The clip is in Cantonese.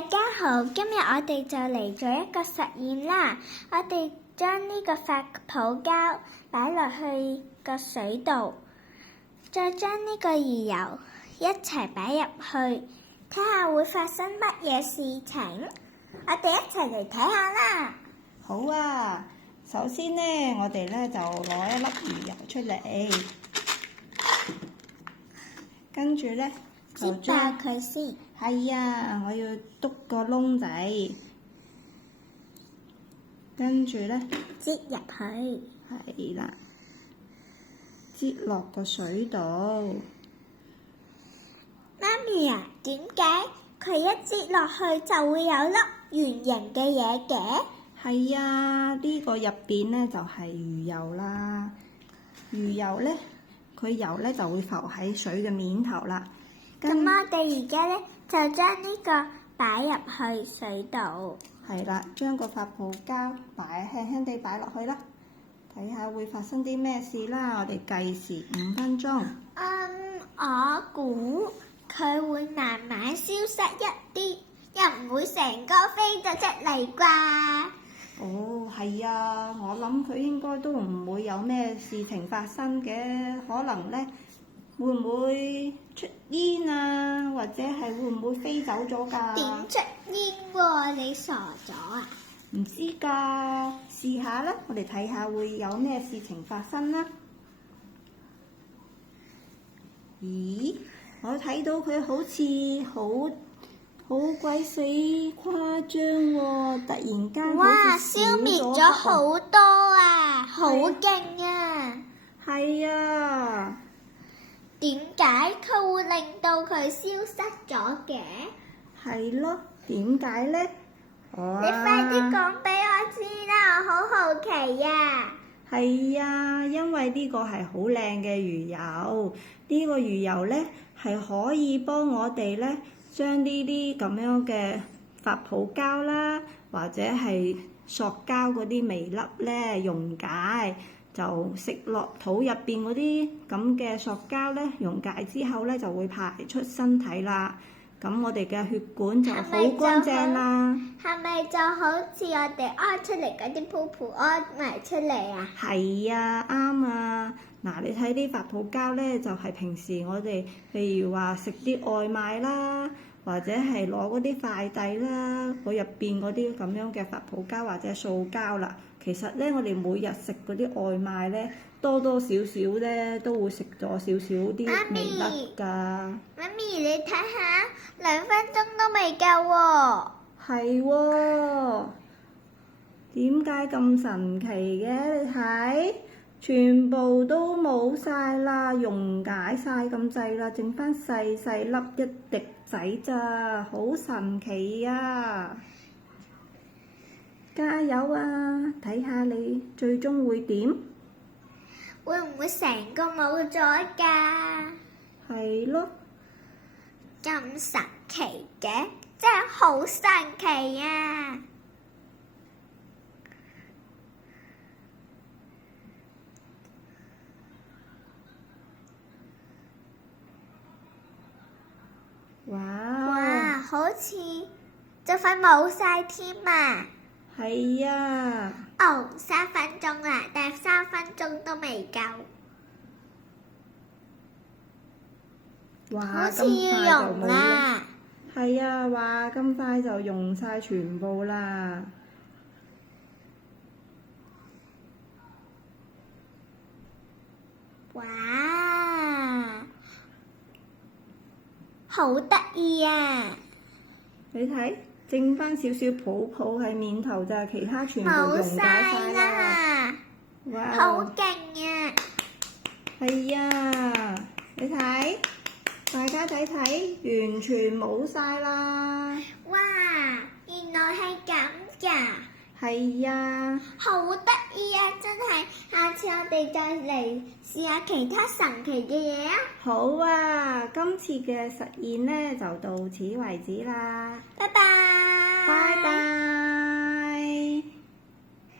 大家好，今日我哋就嚟做一個實驗啦。我哋將呢個發泡膠擺落去個水度，再將呢個魚油一齊擺入去，睇下會發生乜嘢事情。我哋一齊嚟睇下啦。好啊，首先呢，我哋呢就攞一粒魚油出嚟，跟住呢就擠爆佢先。係啊，我要篤個窿仔，跟住呢擠入去。係啦，擠落個水度。媽咪啊，點解佢一擠落去就會有粒圓形嘅嘢嘅？係啊，呢個入邊呢就係魚油啦。魚油呢，佢油呢就會浮喺水嘅面頭啦。咁我哋而家呢，就將呢個擺入去水度。係啦，將個發泡膠輕輕地擺落去啦，睇下會發生啲咩事啦。我哋計時5分鐘。我估佢會慢慢消失一啲，又唔會成個飛咗出嚟啩？哦，係啊，我諗佢應該都唔會有咩事情發生嘅，可能呢，會唔會出煙啊，或者係會唔會飛走咗㗎？點出煙喎？你傻咗啊？唔知㗎，試下啦，我哋睇下會有咩事情發生啦。咦，我睇到佢好似好鬼死誇張喎！突然間哇，消滅咗好多啊，好勁啊！係啊，點解佢會令到佢消失咗嘅？係咯，點解呢？你快啲講俾我知啦，我好好奇呀！係啊，因為呢個係好靚嘅魚油，呢個魚油呢係可以幫我哋呢將呢啲咁樣嘅發泡膠啦，或者係塑膠嗰啲微粒呢溶解，就食落肚入邊嗰啲咁嘅塑膠呢，溶解之後呢就會排出身體啦。咁我哋嘅血管就好乾淨啦。係咪就好似我哋屙出嚟嗰啲泡泡屙埋出嚟啊？係啊，啱啊！嗱，你睇啲發泡膠呢，就係平時我哋譬如話食啲外賣啦，或者係攞嗰啲快遞啦，佢入邊嗰啲咁樣嘅發泡膠或者塑膠啦。其實呢，我哋每日食嗰啲外賣呢，多多少少呢都會食咗少少啲微粒㗎。媽咪，你睇下，2分鐘都未夠喎。係喎，點解咁神奇嘅？你睇，全部都冇晒啦，溶解晒咁滯啦，剩翻細細粒一滴仔咋，好神奇啊！加油啊！睇下你最終會點？會唔會成個冇咗㗎？係咯，咁神奇嘅，真係好神奇啊！哇，好似就快冇晒添啊！係啊！ 3分鐘啦，但3分鐘都未夠。哇，好似要溶啦！係啊，話咁快就溶晒全部啦！哇，好得意啊！你睇，剩翻少少泡泡喺面頭咋，其他全部溶解晒啦！哇，好勁啊！係啊，你睇，大家睇睇，完全冇晒啦！哇，原來係咁㗎！係啊，好得意啊！真係，下次我哋再嚟試下其他神奇嘅嘢啊！好啊，今次嘅實驗呢就到此為止啦，拜拜！拜拜。